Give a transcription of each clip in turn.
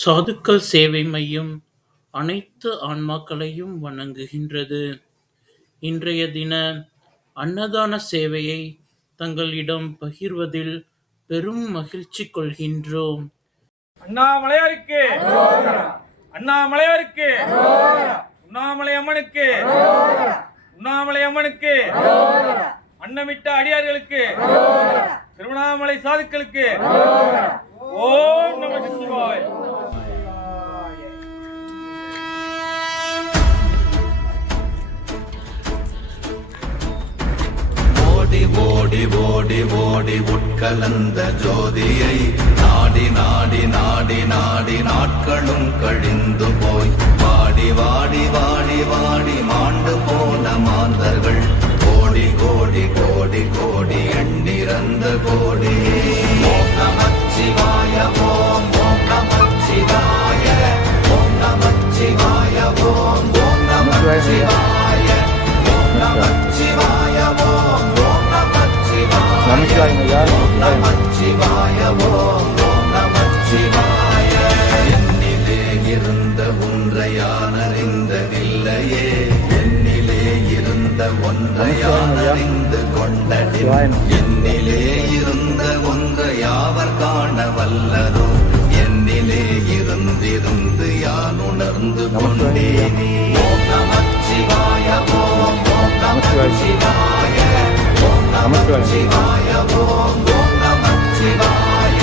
சாதுக்கள் சேவை மையம் அனைத்து ஆன்மாக்களையும் வணங்குகின்றது. இன்றைய தின அன்னதான சேவையை தங்களிடம் பகிர்வதில் பெரும் மகிழ்ச்சி கொள்கின்றோம். அண்ணாமலையாருக்கு, அண்ணாமலையாருக்கு, உண்ணாமலை அம்மனுக்கு, உண்ணாமலை அம்மனுக்கு, அன்னமிட்ட அடியார்களுக்கு, திருவண்ணாமலை சாதுக்களுக்கு ஓம் நம சிவாய. ஓடி ஓடி ஓடி ஓடி உட்கலந்த ஜோதியை நாடி நாடி நாடி நாடி நாட்களும் கழிந்து போய் வாடி வாடி வாடி வாடி மாண்டு போன மாந்தர்கள் கோடி கோடி கோடி கோடி எண்ணிறந்த கோடி. ஓம் நமச்சிவாய ஓம் ஓம் நமச்சிவாய ஓம் நமச்சிவாய ஓம் ஓம் நமச்சிவாய ஓம் நமச்சிவாய ஓம் நமச்சிவாய ஓம் ஓம் நமச்சிவாய. என்னிலே இருந்த ஒன்றையானறிந்ததில்லையே, என்னிலே இருந்த ஒன்றையானறிந்து கொண்டடின், என்னிலே இருந்த ஒன்றை யாவர் காண வல்லதோ, என்னிலே இருந்திருந்து யான் உணர்ந்து கொண்டேனே. ஓம் நமச்சிவாய ஓம் ஓம் நமச்சிவாய ஓம் நமச்சிவாய ஓம் ஓம் நமச்சிவாய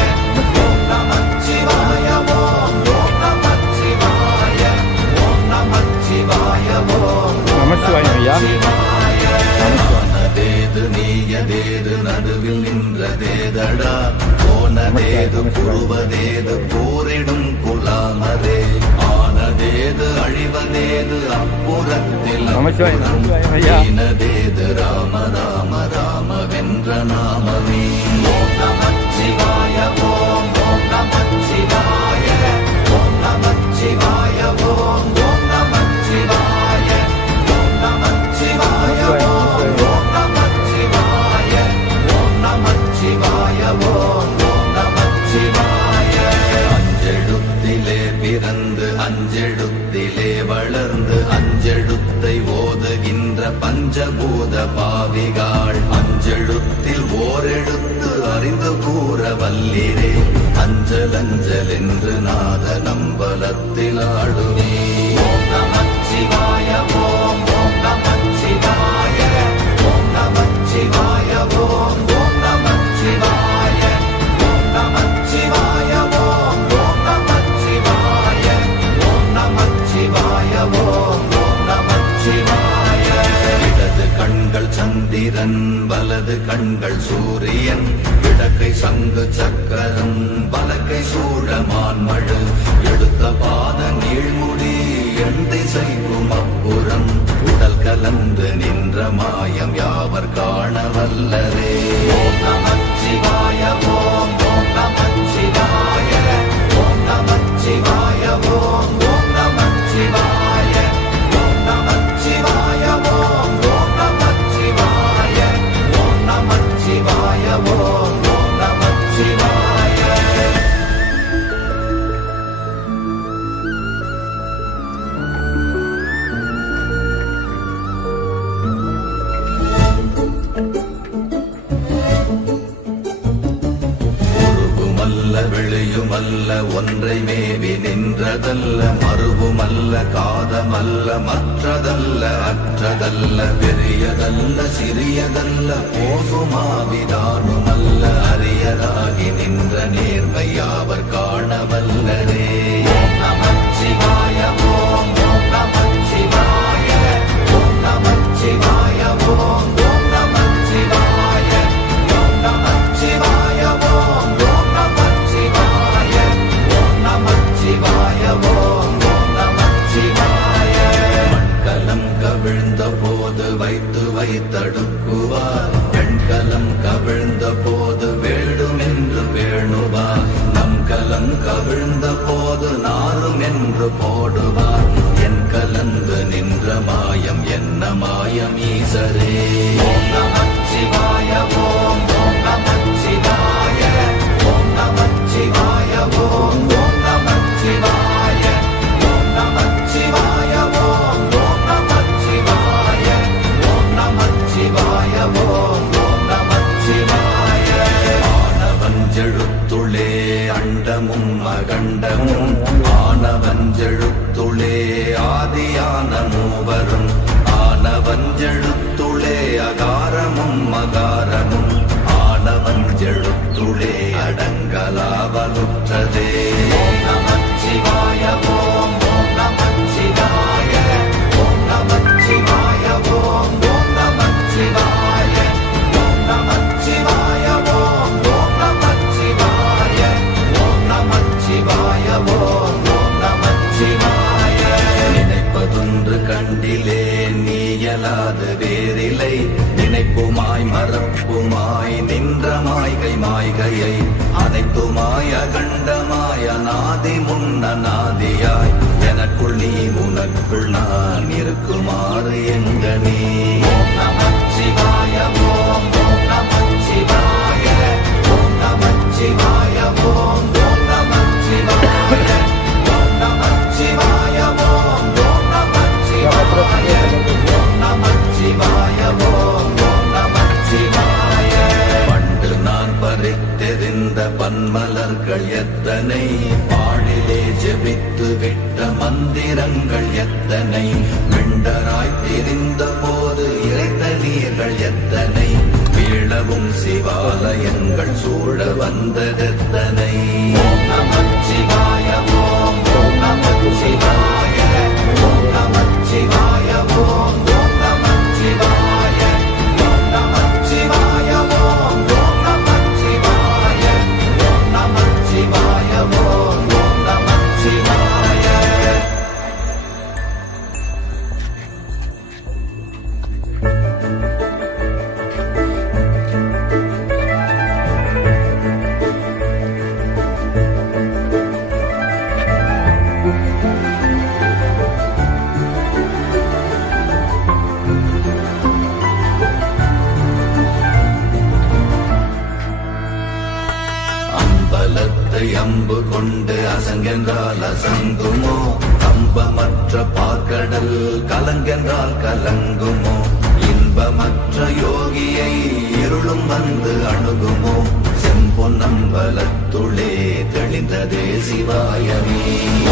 ஓம் நமச்சிவாய ஓம் ஓம் நமச்சிவாய ஓம் நமச்சிவாய ஓம் நமச்சிவாய. ஆனதேது நீயதேது நடுவில் நின்றதேதடா, போனதேது புருவதேது போரிடும் குலாமதே, ஆனதேது அழிவதேது அப்புறத்தில் ஈனதேது ராம ராம ராம வென்ற நாமமே. ஓம் நமச்சிவாய ஓம் ஓம் நமச்சிவாய ஓம் நமச்சிவாய ஓம் ஓம் நமச்சிவாய ஓம் நமச்சிவாய ஓம் ஓம் நமச்சிவாய ஓம் நமச்சிவாய ஓம் ஓம் நமச்சிவாய. அஞ்செழுத்திலே பிறந்து அஞ்செழுத்திலே வளர்ந்து அஞ்செழுத்தை ஓதுகின்ற பஞ்சபூத பாவிகாள், அஞ்செழுத்தில் ஓரெழுத்து அறிந்து கூற வல்லிரே, அஞ்சல் அஞ்சல் என்று நாத நம்பலத்தில் ஆடுவே. ஓம் நமச்சிவாய ஓம் ஓம் நமச்சிவாய ஓம் நமச்சிவாய ஓம் ஓம் நமச்சிவாய ஓம் நமச்சிவாய ஓம் ஓம் நமச்சிவாய ஓம் நமச்சிவாய ஓம் ஓம் நமச்சிவாய. இடது கண்கள் சந்திரன் வலது கண்கள் சூரியன், இடக்கை சங்கு சக்கரம் வலக்கை சூழமான்மழு, எடுத்த பாத நீழ்முடி எண் திசைக்கும் அப்புறம், உடல் கலந்து நின்ற மாயம் யாவர் காண வல்லரே. ஓம் நமச்சிவாய ஓம் ஓம் நமச்சிவாய ஓம் நமச்சிவாய ஓம் ஓம் நமச்சிவாய ஓம் நமச்சிவாய ஓம் ஓம் நமச்சிவாய ஓம் நமச்சிவாய ஓம் ஓம் நமச்சிவாய. உருவுமல்ல வெளியுமல்ல ஒன்றை மேவி நின்றதல்ல, மறுவுமல்ல காதமல்ல மற்றதல்ல அற்றதல்ல, பெரியதல்ல சிறியதல்ல போசுமாவிதானுமல்ல, அரியதாகி நின்ற நேர்மை யாவர் காண வல்லரே. ஓம் நமச்சிவாய ஓம் ஓம் நமச்சிவாய ஓம் நமச்சிவாய ஓம் ஓம் நமச்சிவாய ஓம் நமச்சிவாய ஓம் ஓம் நமச்சிவாய ஓம் நமச்சிவாய ஓம் ஓம் நமச்சிவாய. மண்கலம் கவிழ்ந்த போது வைத்து வைத்தடுக்குவார், பெண்கலம் கவிழ்ந்த போது வேண்டுமென்று வேணுவார், நம் கலம் கவிழ்ந்த போது நாரும் என்று போடுவார், என் கலந்து நின்ற மாயம் என்ன மாயம் ஈசரே. ஓம் நமச்சிவாய ஓம் ஓம் நமச்சிவாய ஓம் நமச்சிவாய ஓம் ஓம் நமச்சிவாய நமச்சிவாய ஓம் நமச்சிவாய ஓம் நமச்சிவாய ஓம் நமச்சிவாய ஓம் நமச்சிவாய ஆனவஞ்செழுத்துளே அண்டமும் அகண்டமும் ஆனவஞ்செழுத்துளே ஆதியான மூவரும் ஆனவஞ்செழுத்துளே அகாரமும் மகாரமும் ஆனவஞ்செழுத்துளே அடங்கலாவலுற்றதே ஓம் நமச்சிவாய ஓம் நமச்சிவாய ஓம் நமச்சிவாய ஓம் நமச்சிவாய ஓம் நமச்சிவாய ஓம் நமச்சிவாய ஓம் நமச்சிவாய ஓம் நமச்சிவாய நினைப்பதொன்று கண்டிலே நீயலாது வேறில்லை நினைப்புமாய் மறப்புமாய் நின்ற மாய்கை மாய்கையை அனைத்துமாய் அகண்டமாய் அநாதி முன்னநாதியாய் எனக்குள் நீ உனக்குள் நான் இருக்குமாறு எங்கனே ஓம் நமச்சிவாய ஓம் நமச்சிவாய ஓம் நமச்சிவாய ஓம் நமச்சிவாய ஓம் நமச்சிவாய ஓம் நமச்சிவாய ஓம் நமச்சிவாய ஓம் நமச்சிவாய பண்டு நான் பறித்தெறிந்த பன்மலர்கள் எத்தனை பாழிலே ஜெபித்து விட்ட மந்திரங்கள் எத்தனை மிண்டராய் திரிந்த போது இறைத்த நீர்கள் எத்தனை வீழவும் சிவாலயங்கள் சூழ வந்ததெத்தனை ஓம் நமச்சிவாய ஓம் நமச்சிவாய ஓம் நமச்சிவாய ஓம் நமச்சிவாய ஓம் நமச்சிவாய ஓம் நமச்சிவாய ஓம் நமச்சிவாய ஓம் நமச்சிவாய அம்பலத்தை அம்பு கொண்டு அசங்கென்றால் அசங்குமோ கம்பமற்ற பார்க்கடல் கலங்கென்றால் கலங்குமோ இன்பமற்ற யோகியை இருளும் வந்து அணுகுமோ செம்பொன்னம்பலத்துளே தெளிந்ததே சிவாயமே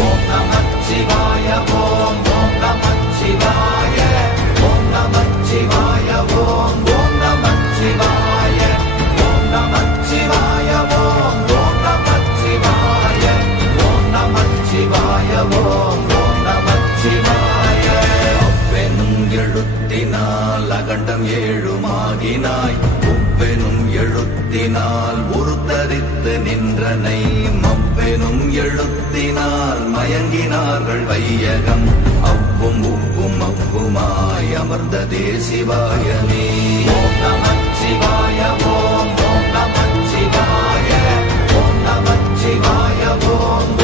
ஓம் நமச்சிவாய ஓம் நமச்சிவாய ஓம் நமச்சிவாய ஓம் நமச்சிவாய ஓம் நமச்சிவாய ஓம் நமச்சிவாய ஓம் நமச்சிவாய ஓம் நமச்சிவாய அவ்வெனும் எழுத்தினால் அகண்டம் ஏழுமாகினாய் உவ்வெனும் எழுத்தினால் உருத்தரித்து நின்றனை மவ்வெனும் எழுத்தினால் மயங்கினார்கள் வையகம் அவ்வும் உவ்வும் அவ்வுமாய் அமர்ந்ததே சிவாயமே ஓம் நமச்சிவாய ஓம் நமச்சிவாய ஓம் நமச்சிவாய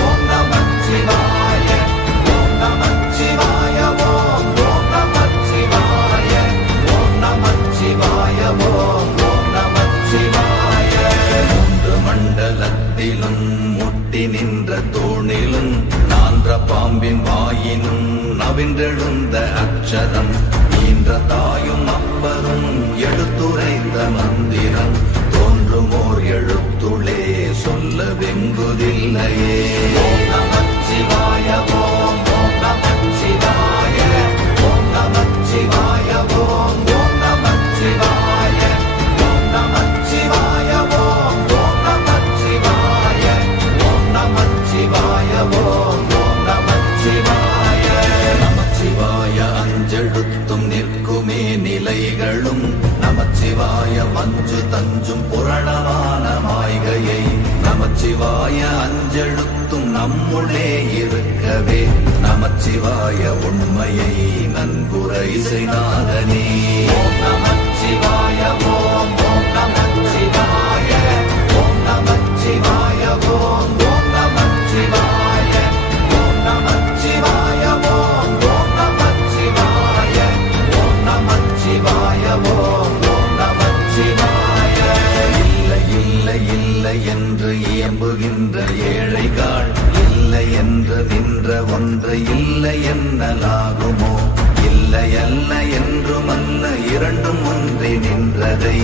ஓம் நமச்சிவாய ஓம் நமச்சிவாய ஓம் நமச்சிவாய ஓம் நமச்சிவாய ஓம் நமச்சிவாய மூன்று மண்டலத்திலும் முட்டி நின்ற தூணிலும் நான்ற பாம்பின் வாயினும் நவின்றெழுந்த அக்ஷரம் ஈன்ற தாயும் அப்பரும் எடுத்துரைந்த மந்திரம் தோன்றுமோர் எழுத்துளே சொல்ல வெங்குதில்லையே ஓம் நமச்சிவாய ஓம் நமச்சிவாய ஓம் நமச்சிவாய ஓம் நமச்சிவாய ஓம் நமச்சிவாய ஓம் நமச்சிவாய ஓம் நமச்சிவாய ஓம் நமச்சிவாய நமச்சிவாய அஞ்செழுத்தும் நிற்குமே நிலைகளும் நமச்சிவாய மஞ்சு தஞ்சும் புரணமான மாய்கையை நமச்சிவாய அஞ்செழுத்தும் நம்முள்ளே இருக்கவே நமச்சிவாய உண்மையை நன்குரை செய்தாதனே ஓம் நமச்சிவாய ஓம் நமச்சிவாய ஓம் நமச்சிவாய ஓம் நமச்சிவாய ஓம் நமச்சிவாய ஓம் நமச்சிவாய ஓம் நமச்சிவாய ஓம் நமச்சிவாய இல்லை இல்லை இல்லை என்று இயம்புகின்ற ஏழைகள் இல்லை என்று என்று நின்ற ஒன்று இல்லை என்னலாகுமோ? இல்லை அல்ல என்றும் அல்ல இரண்டும் ஒன்றி நின்றதை